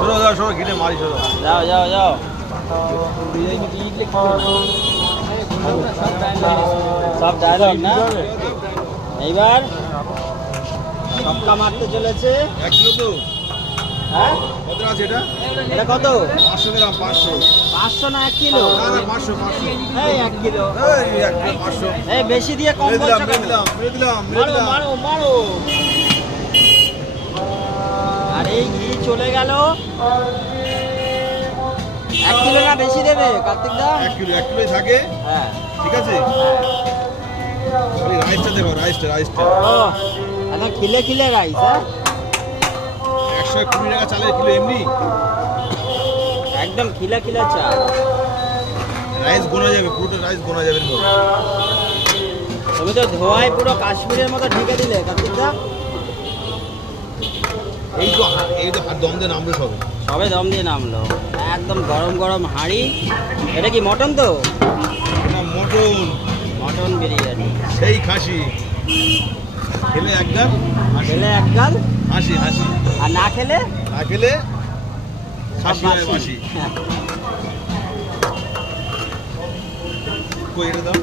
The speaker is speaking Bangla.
চলো যাও, সরো গিটে মারি, চলো যাও যাও যাও। সব ডায়লগ না, এইবার ছক্কা মারতে চলেছে। 1 কিলো তো? হ্যাঁ, কত আছে এটা? এটা কত? 500 গ্রাম, 500। 500 না 1 কিলো? না না, 500, 500। এই 1 কিলো। এই 1 কিলো 500। এই বেশি দিয়ে কম মেরে বলছো দিলাম, কেন? মেরে দিলাম, মেরে মারো দিলাম। মারো মারো। আর এই ঘি চলে গেল। 1 কিলো না বেশি দেবে কার্তিক দা? 1 কিলো, 1 কিলোই থাকে। হ্যাঁ ঠিক আছে, হ্যাঁ। খালি রাইসটা দেখো, রাইসটা। ও একদম খিলে খিলে রাইস। হ্যাঁ 120 টাকা চালের কিলো এমনি। একদম খিলা খিলা চাল। রাইস গোনা যাবে, পুরোটা রাইস গোনা যাবে না। তুমি তো ধোয়ায় পুরো কাশ্মীরের মতো ঢেকে দিলে কার্তিক দা। এই তো দম দিয়ে নামবে সবে। সবে দম দিয়ে নামলো, একদম গরম গরম হাঁড়ি। এটা কি মটন তো? এটা মটন, মটন বিরিয়ানি। সেই খাসি। খেলে এক গাল, খেলে এক গাল, হাসি হাসি। আর না খেলে না খেলে সব খাসি হয় বাসি। হ্যাঁ। কই এটা দাও।